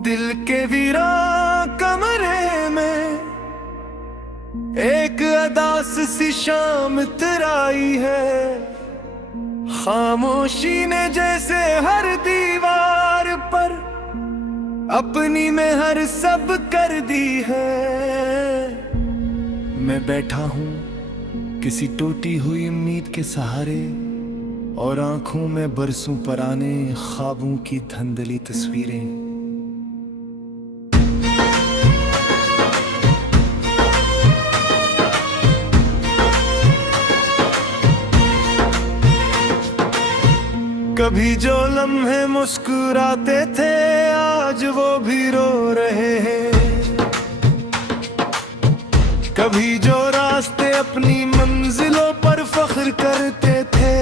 दिल के वीरा कमरे में एक अदास सी शाम तराई है। खामोशी ने जैसे हर दीवार पर अपनी में हर सब कर दी है। मैं बैठा हूँ किसी टूटी हुई उम्मीद के सहारे और आंखों में बरसों पुराने ख्वाबों की धुंधली तस्वीरें। कभी जो लम्हे मुस्कुराते थे आज वो भी रो रहे हैं। कभी जो रास्ते अपनी मंजिलों पर फख्र करते थे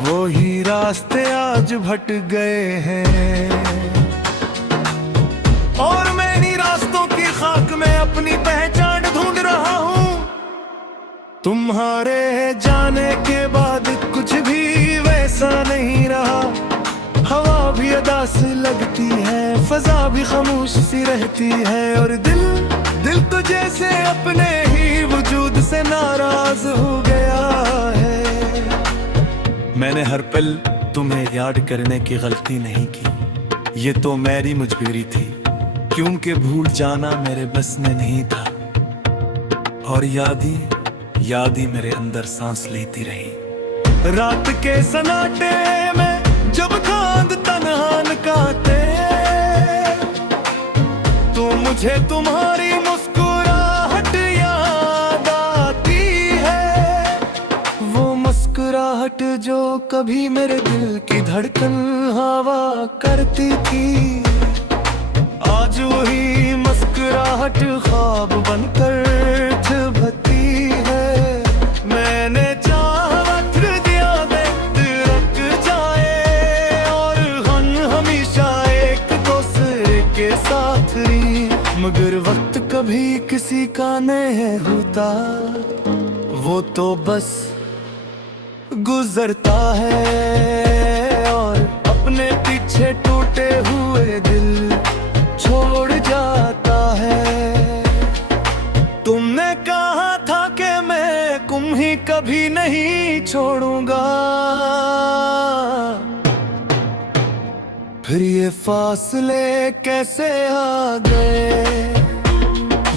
वो ही रास्ते आज भट गए हैं। और मैं इन्हीं रास्तों की खाक में अपनी पहचान ढूंढ रहा हूँ। तुम्हारे जाने के बाद कुछ भी वैसा नहीं रहा। हवा भी अदास लगती है, फजा भी खामोश सी रहती है और दिल तो जैसे अपने ही वजूद से नाराज हो गया है। मैंने हर पल तुम्हें याद करने की गलती नहीं की, ये तो मेरी मजबूरी थी, क्योंकि भूल जाना मेरे बस में नहीं था। और याद ही मेरे अंदर सांस लेती रही। रात के सन्नाटे में जब चांद तन्हा काटे तो मुझे तुम्हारी मुस्कुराहट याद आती है। वो मुस्कुराहट जो कभी मेरे दिल की धड़कन हवा करती थी, आज वही मुस्कुराहट ख्वाब बनकर झलकती है। मैंने चाहा दिया वक्त रुक जाए और हम हमेशा एक दूसरे के साथ रही, मगर वक्त कभी किसी का नहीं होता, वो तो बस गुजरता है और अपने पीछे टूटे हुए दिल छोड़ जाता है। तुमने कहा था कि मैं तुम ही कभी नहीं छोड़ूंगा, फिर ये फासले कैसे आ गए।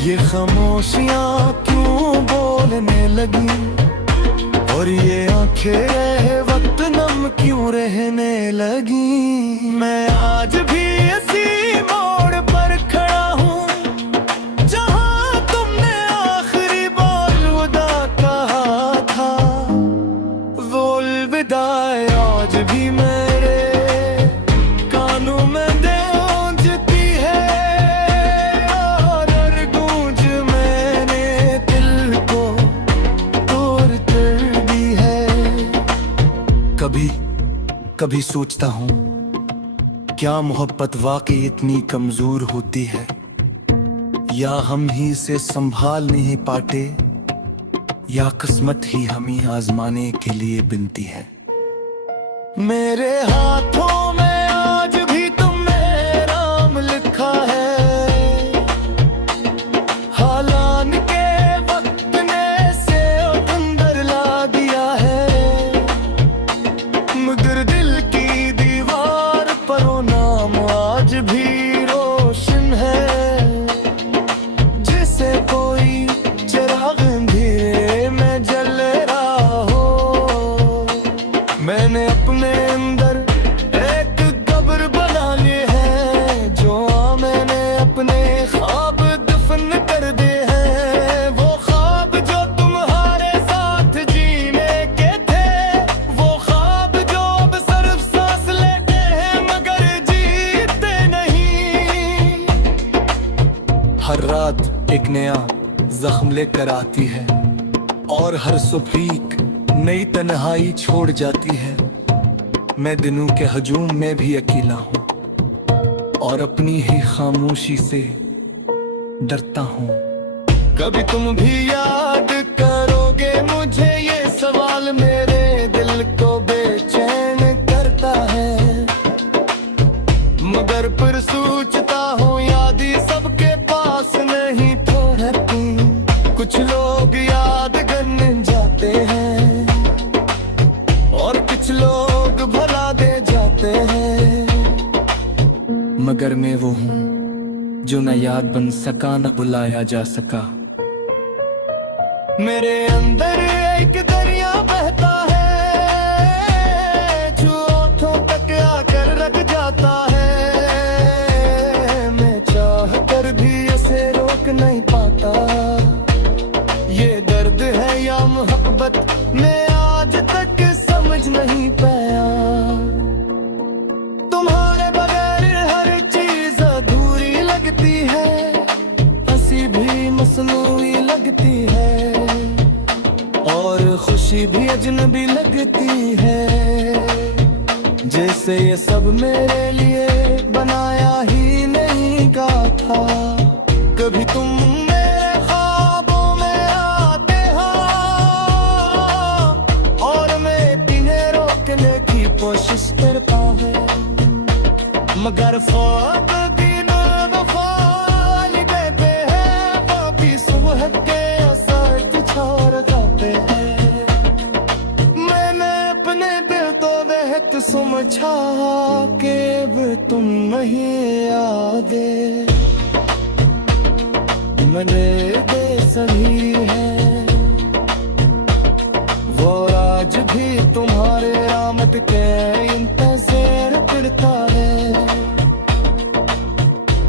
ये खामोशियां क्यों बोलने लगी और ये आंखें वक्त नम क्यों रहने लगी। मैं आज भी इसी मोड़ पर खड़ा हूँ जहाँ तुमने आखिरी बार विदा कहा था। वो अलविदा आज भी मेरे कानों में गूंजती है और हर गूंज मैंने दिल को तोड़ कर दी है। कभी सोचता हूँ क्या मोहब्बत वाकई इतनी कमजोर होती है, या हम ही इसे संभाल नहीं पाते, या किस्मत ही हमें आजमाने के लिए बनती है। मेरे हाथों में आज भी तुमने नाम लिखा है, हालान के वक्त ने से अंदर ला दिया है, मगर दिल की दीवार पर वो नाम आज भी रोशन है। जिसे कोई चिराग अंधेरे में जल रहा हो, मैंने अपने अंदर एक कब्र बना ली है, जो मैंने अपने ख्वाब दफन कर दे हैं। वो ख्वाब जो तुम्हारे साथ जीने के थे, वो ख्वाब जो अब सिर्फ सांस लेते हैं मगर जीते नहीं। हर रात एक नया जख्म लेकर आती है और हर सुबह नई तन्हाई छोड़ जाती है। मैं दिनों के हजूम में भी अकेला हूँ और अपनी ही खामोशी से डरता हूँ। कभी तुम भी याद करोगे मुझे, ये सवाल मेरे दिल को बेचैन करता है। जो न याद बन सका न बुलाया जा सका। मेरे अंदर एक दरिया बहता है जो ओठों तक आकर रख जाता है। मैं चाह कर भी उसे रोक नहीं पाता। ये दर्द है या मोहब्बत मैं आज तक समझ नहीं पाया। तुम्हारे बगैर हर चीज अधूरी लगती है, हंसी भी मसनूई लगती है और खुशी भी अजनबी लगती है। जैसे ये सब मेरे लिए बनाया ही नहीं का था। कभी तुम मेरे ख्वाबों में आते हो और मैं तुम्हें रोकने की कोशिश करता हूँ, मगर ख्वाब दिन वफाली कहते हैं, वापिस सुबह के असर छोड़ जाते हैं। मैंने अपने दिल तो बेहद समझा के भी तुम नहीं आगे। मैंने दे सही है वो आज भी तुम्हारे आमद के इंतजार करता है।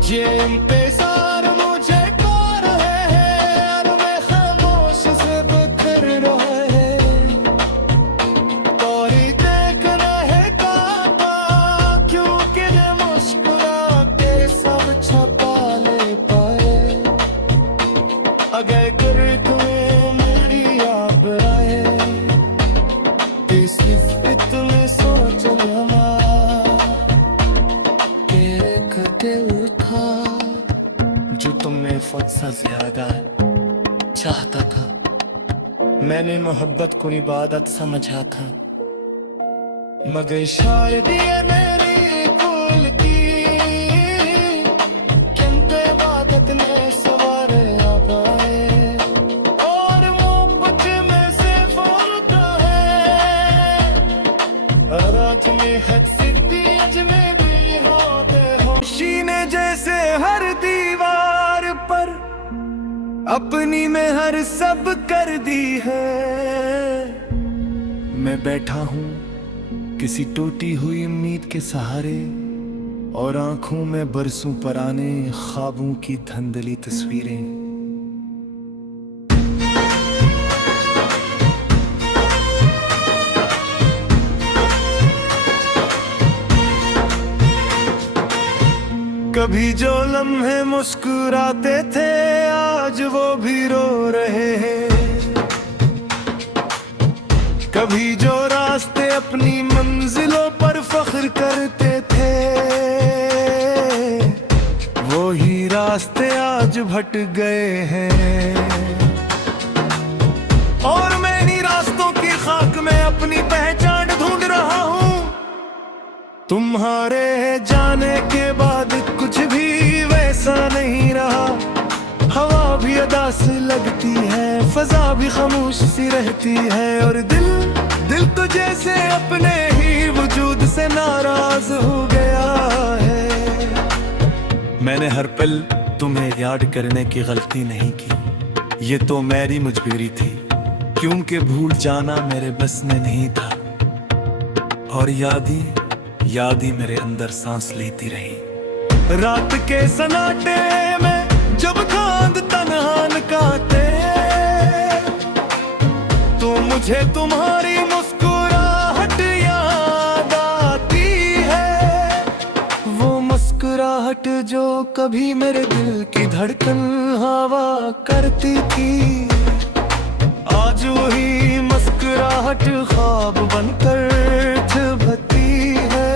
ये इंतजार मुझे कर रहे हैं और मैं खामोश से बिखर रहा है। तोरी देख रहे काबा क्योंकि मैं मुस्कुरा के सब छपा ले पाए। अगर कर तुम्हें मेरी याद आए कि सिर्फ इतने सोच लगा कि एक दिल था जो तुम्हें खुद सा ज्यादा चाहता था। मैंने मोहब्बत को इबादत समझा था, मगर शायद ये मेरी भूल की किंतु इबादत ने सवारे आ पाए और मोहब्बत में से फर्क है। और आज में हद सिद्धि अजनबी होते हो। शीने जैसे हर दीवार पर अपनी में हर सब कर दी है। मैं बैठा हूँ किसी टूटी हुई उम्मीद के सहारे और आंखों में बरसों पुराने ख्वाबों की धुंधली तस्वीरें। कभी जो लम्हे मुस्कुराते थे आज वो भी रो रहे हैं। कभी जो रास्ते अपनी मंजिलों पर फख्र करते थे वो ही रास्ते आज भट गए हैं। और मैं इन्हीं रास्तों की खाक में अपनी पहचान ढूंढ रहा हूँ। तुम्हारे जाने के बाद कुछ भी वैसा नहीं रहा। हवा भी अदा सी लगती है, फजा भी खामोश सी रहती है और दिल तो जैसे अपने ही वजूद से नाराज हो गया है। मैंने हर पल तुम्हें याद करने की गलती नहीं की, ये तो मेरी मजबूरी थी क्योंकि भूल जाना मेरे बस में नहीं था। और याद ही मेरे अंदर सांस लेती रही। रात के सन्नाटे में जब चांद तन्हा निकालते तो मुझे तुम्हारी मुस्कुराहट याद आती है। वो मुस्कुराहट जो कभी मेरे दिल की धड़कन हवा करती थी, आज वही मुस्कुराहट ख्वाब बनकर चुभती है।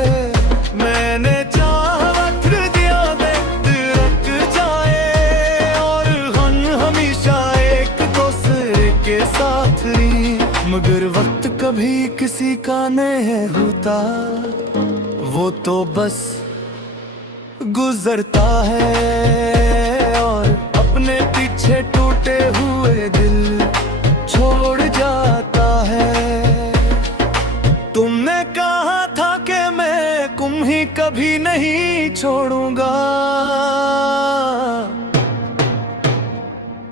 मैंने चाहत दिया वक्त रुक जाए और हम हमेशा एक दूसरे के साथ रही, मगर वक्त कभी किसी का नहीं होता, वो तो बस गुजरता है और अपने पीछे टूटे हुए दिल छोड़ जाता है। तुमने कहा था कि मैं तुम ही कभी नहीं छोड़ूंगा,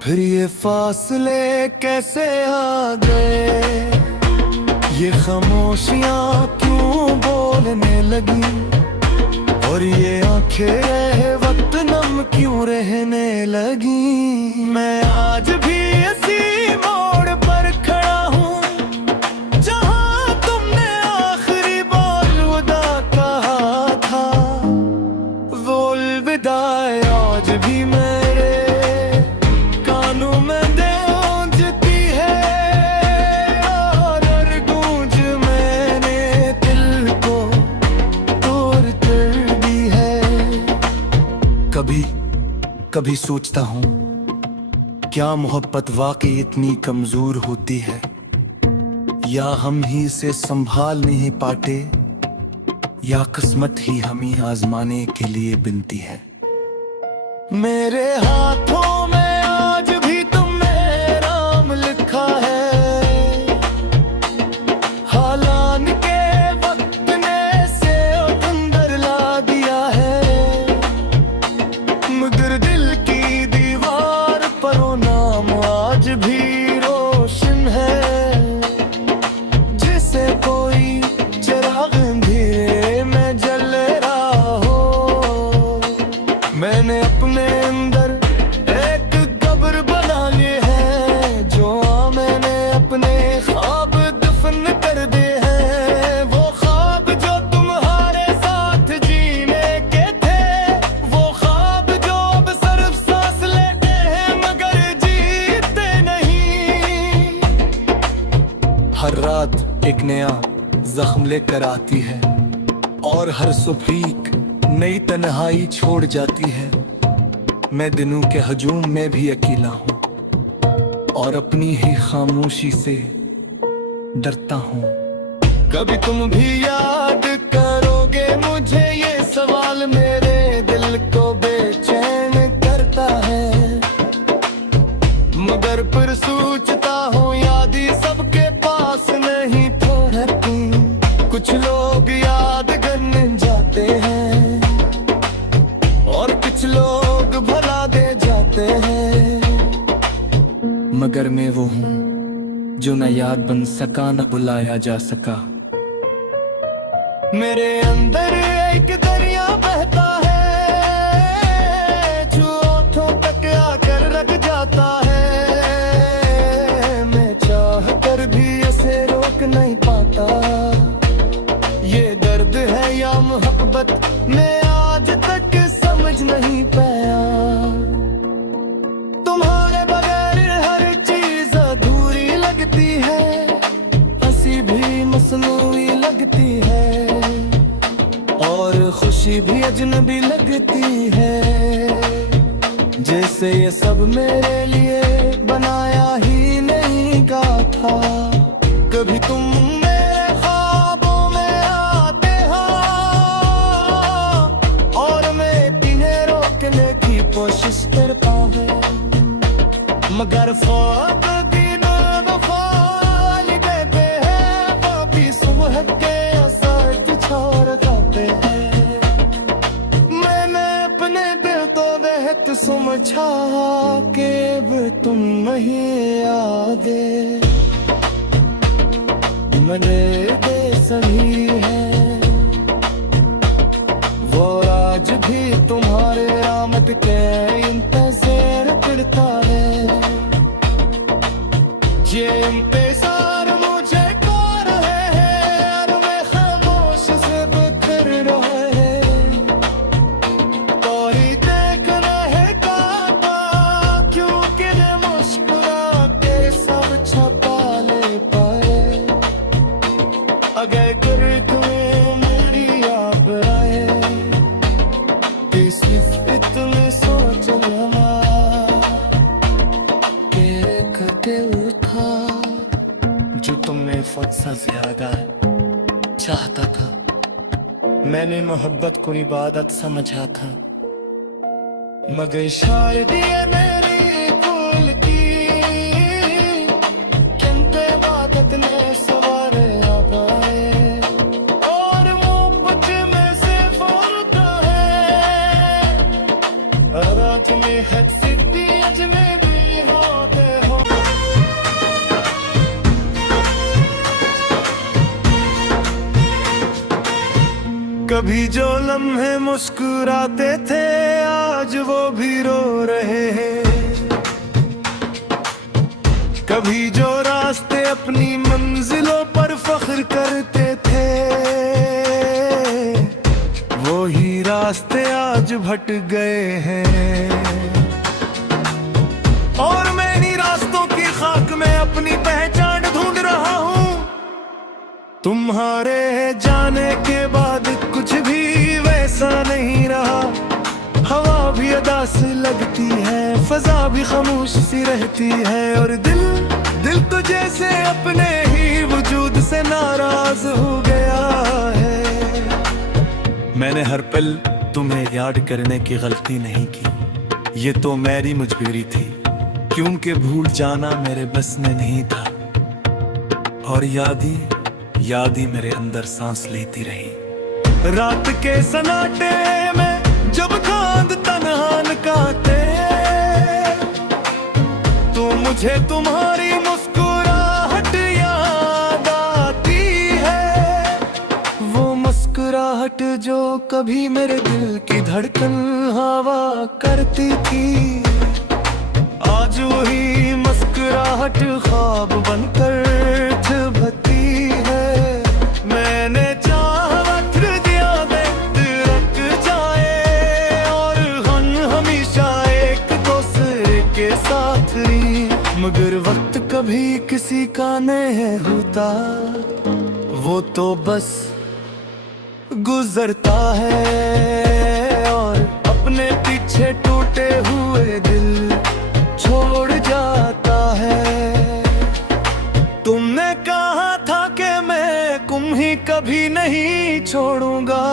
फिर ये फासले कैसे आ गए, ये खामोशियां क्यों बोलने लगी, और ये आंखें वक्त नम क्यों रहने लगी। मैं आज भी इसी मोड़ पर खड़ा हूँ जहाँ तुमने आखिरी बार विदा कहा था। वो अलविदा आज भी मेरे कानों में गूंजती है, और हर गूंज मैंने दिल को तोड़ कर दी है। कभी कभी सोचता हूँ, क्या मोहब्बत वाकई इतनी कमजोर होती है, या हम ही इसे संभाल नहीं पाते, या किस्मत ही हमें आजमाने के लिए बनती है। मेरे हाथों में आज भी तुमने नाम लिखा है, हालान के वक्त ने से अंदर ला दिया है, मगर दिल की दीवार पर वो नाम आज भी रोशन है, जिसे कोई चिराग अंधेरे में जल रहा हो। मैंने अपने अंदर एक कब्र बना ली है, जो मैंने अपने ख्वाब दफन कर दे हैं। वो ख्वाब जो तुम्हारे साथ जीने के थे, वो ख्वाब जो अब सिर्फ सांस लेते हैं मगर जीते नहीं। हर रात एक नया जख्म लेकर आती है, और हर सुबह नई तन्हाई छोड़ जाती है। मैं दिनों के हजूम में भी अकेला हूँ, और अपनी ही खामोशी से डरता हूँ। कभी तुम भी याद करोगे मुझे, ये सवाल मेरे दिल को बेचैन करता है, मगर फिर सोचता हूँ यादें सबके पास नहीं ठहरती। कुछ लोग याद करने जाते हैं, और कुछ लोग भला दे जाते हैं, मगर मैं वो हूँ जो न याद बन सका न बुलाया जा सका। मेरे अंदर एक दरिया बहता है, जो ओठों तक आकर रख जाता है। मैं चाह कर भी इसे रोक नहीं पाता, ये दर्द है या मोहब्बत मैं आज तक समझ नहीं पाया। तुम्हारे बगैर हर चीज अधूरी लगती है, हंसी भी मसनूई लगती है, और खुशी भी अजनबी लगती है। जैसे ये सब मेरे लिए बनाया ही नहीं गा था। कभी तुम मेरे ख्वाबों में आते हो, और मैं इन्हें रोकने की कोशिश करता हूँ, मगर ख्वाब दिन वफाल कहते हैं, वो भी सुबह के असर छोड़ जाते हैं। मैंने अपने दिल तो बेहद समझा के भी तुम नहीं आगे। मने दे सही है, वो आज भी तुम्हारे आमद के इंतजार करता है। ये इंतजार मुझे कर रहे हैं, और मैं खामोश से बिखर रहे हैं। कोई देख रहे काटा, क्योंकि मैं मुस्कुरा के सब छपा ले पाए। अगर कर तुम्हें मेरी याद आए, कि सिर्फ इतने सोच लगा दिल था, जो तुमने फसा ज्यादा चाहता था। मैंने मोहब्बत को इबादत समझा था, मगर शायद ये मेरी भूल की, किंतु इबादत ने सवारे आ गए, और मोहब्बत में से फर्क है। और आज में हद सिद्धि अजनबी हो कभी जो लम्हे मुस्कुराते थे आज वो भी रो रहे हैं। कभी जो रास्ते अपनी मंजिलों पर फख्र करते थे वो ही रास्ते आज भट गए हैं। और मैं इन्हीं रास्तों की खाक में अपनी पहचान ढूंढ रहा हूँ। तुम्हारे जाने के बाद कुछ भी वैसा नहीं रहा। हवा भी अदा से लगती है, फजा भी खामोश सी रहती है, और दिल तो जैसे अपने ही वजूद से नाराज हो गया है। मैंने हर पल तुम्हें याद करने की गलती नहीं की, ये तो मेरी मजबूरी थी, क्योंकि भूल जाना मेरे बस में नहीं था। और याद ही मेरे अंदर सांस लेती रही। रात के सन्नाटे में जब चांद तन्हा निकालते तो मुझे तुम्हारी मुस्कुराहट याद आती है। वो मुस्कुराहट जो कभी मेरे दिल की धड़कन हवा करती थी, आज वही मुस्कुराहट ख्वाब बनकर चुभती है। मैंने चाहा दिया रख जाए और हम हमेशा एक दूसरे के साथ रही, मगर वक्त कभी किसी का नहीं होता, वो तो बस गुजरता है और अपने पीछे टूटे हुए दिल छोड़ जाता है। तुमने कहा था कि मैं तुम्हें कभी नहीं छोड़ूंगा,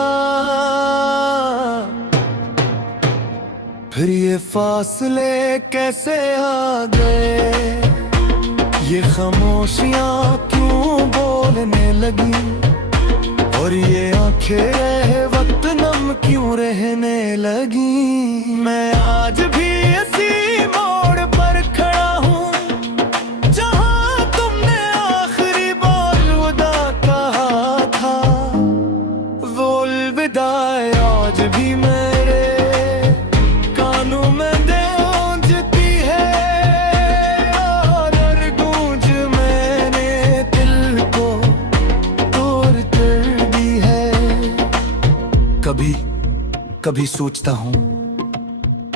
फिर ये फासले कैसे आ गए? ये खामोशियां क्यों बोलने लगी? और ये आंखें वक्त नम क्यों रहने लगी? मैं आज भी इसी मोड़ पर खड़ा हूँ जहाँ तुमने आखिरी बार विदा कहा था। वो अलविदा आज भी मेरे कानों में गूंजती है और हर गूंज मैंने दिल को तोड़ कर दी है। कभी सोचता हूँ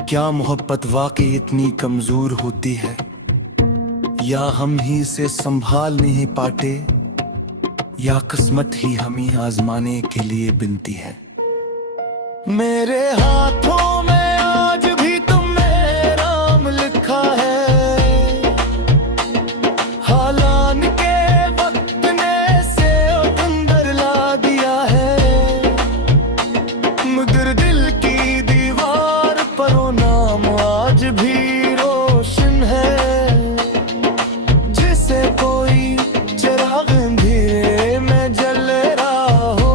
क्या मोहब्बत वाकई इतनी कमजोर होती है, या हम ही इसे संभाल नहीं पाते, या किस्मत ही हमें आजमाने के लिए बनती है। मेरे हाथों में आज भी तुमने नाम लिखा है, हालान के वक्त ने से अंदर ला दिया है, मगर दिल की दीवार पर वो नाम आज भी रोशन है। जिसे कोई चिराग अंधेरे में जल रहा हो,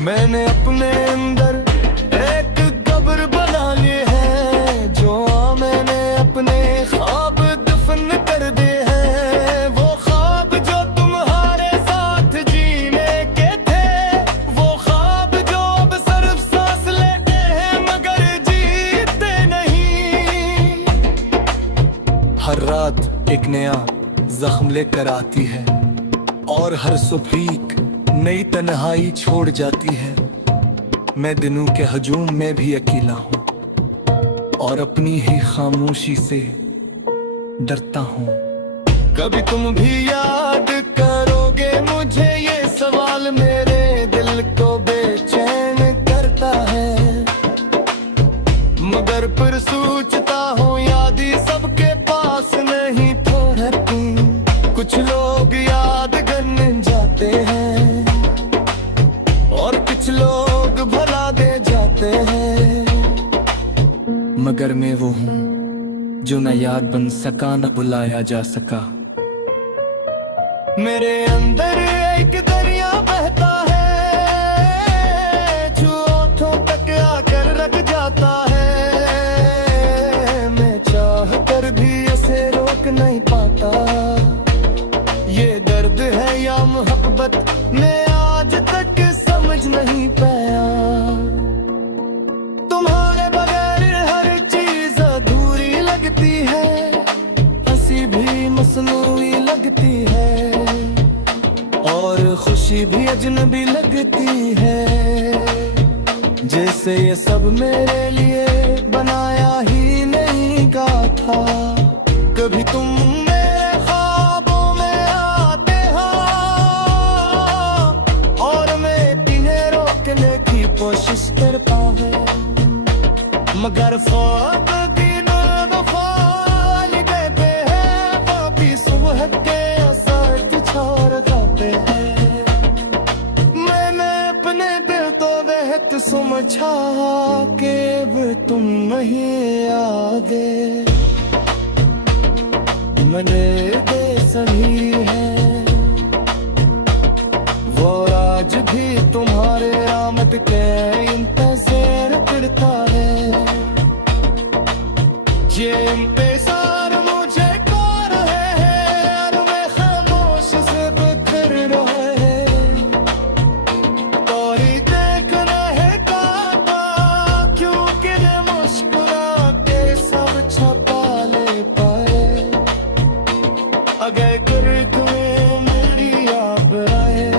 मैंने अपने अंदर एक कब्र बना ली है, जो मैंने अपने ख्वाब दफन कर दे हैं। वो ख्वाब जो तुम्हारे साथ जीने के थे, वो ख्वाब जो अब सिर्फ सांस लेते हैं मगर जीते नहीं। हर रात एक नया जख्म लेकर आती है और हर सुबह एक नई तन्हाई छोड़ जाती है। मैं दिनों के हजूम में भी अकेला हूँ और अपनी ही खामोशी से डरता हूँ। कभी तुम भी याद करोगे मुझे, ये सवाल मेरे दिल को बेचैन करता है, मगर फिर सोचता हूँ याद ही सबके पास नहीं थोड़ती। कुछ लोग याद करने जाते हैं और कुछ लोग भला दे जाते हैं, मगर मैं वो हूँ जो न याद बन सका न बुलाया जा सका। मेरे अंदर एक दरिया बहता है जो ओठों तक आकर रख जाता है। मैं चाह कर भी उसे रोक नहीं पाता। ये दर्द है या मोहब्बत मैं आज तक समझ समझा के भी तुम नहीं आगे, मैंने दे सही है वो आज भी तुम्हारे आमद के इंतजार करता है। ये इंतजार मुझे कर रहे हैं और मैं खामोश से बिखर रहे हैं। और देख रहे काटा क्योंकि मैं मुस्कुरा के सब छपा ले पाए। अगर कर तुम्हें मेरी याद आए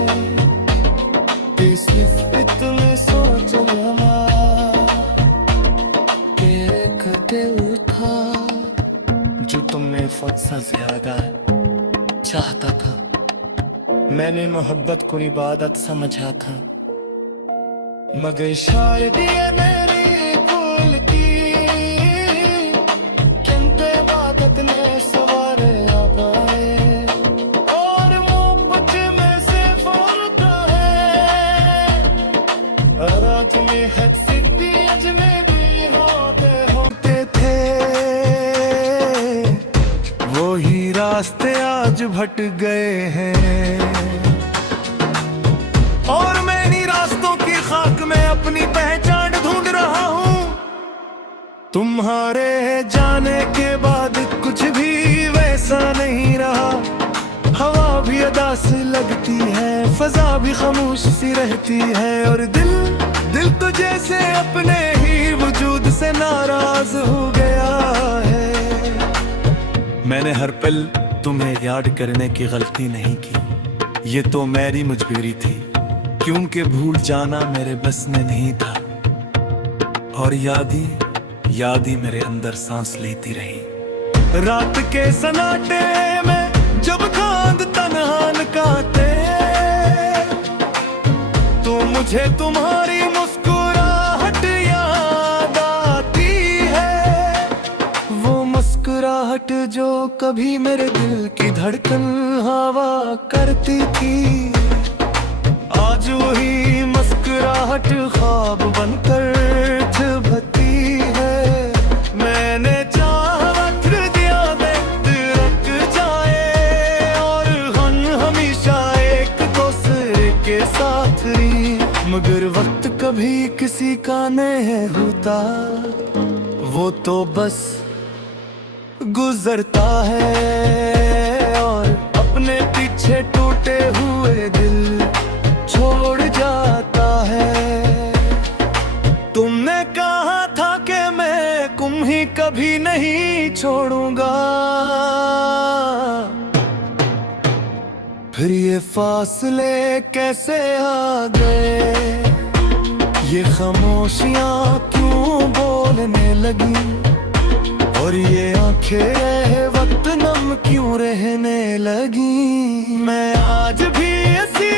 कि सिर्फ इतने सोच लेना कि कदे उठा जो तुमने फौत सा ज्यादा चाहता था। मैंने मोहब्बत को इबादत समझा था, मगर शायद ये मेरी भूल की किंतु इबादत ने सवारे आ पाए। और मोहब्बत में से फर्क है अरा तुम्हें हद सिद्धि अजनबी होते थे। वो ही रास्ते आज भट गए हैं और मैं इन्हीं रास्तों की खाक में अपनी पहचान ढूंढ रहा हूँ। तुम्हारे जाने के बाद कुछ भी वैसा नहीं रहा। हवा भी अदा से लगती है, फजा भी खामोश सी रहती है और दिल तो जैसे अपने ही वजूद से नाराज हो गया है। मैंने हर पल तुम्हें याद करने की गलती नहीं की, ये तो मेरी मजबूरी थी क्योंकि भूल जाना मेरे बस में नहीं था। और याद ही मेरे अंदर सांस लेती रही। रात के सन्नाटे में जब चांद तन्हान काटे तो मुझे तुम्हारी मुस्कुराहट याद आती है। वो मुस्कुराहट जो कभी मेरे दिल की धड़कन हवा करती थी, आज वही मुस्कुराहट ख्वाब बनकर झलकती है। मैंने चाहा दिया वक्त रुक जाए और हम हमेशा एक दूसरे के साथ रही, मगर वक्त कभी किसी का नहीं होता। वो तो बस गुजरता है और अपने पीछे टूटे हुए दिल छोड़ जाता है। तुमने कहा था कि मैं तुम ही कभी नहीं छोड़ूंगा, फिर ये फासले कैसे आ गए। ये खामोशियां क्यों बोलने लगी और ये आंखें वक्त नम क्यों रहने लगी। मैं आज भी ऐसी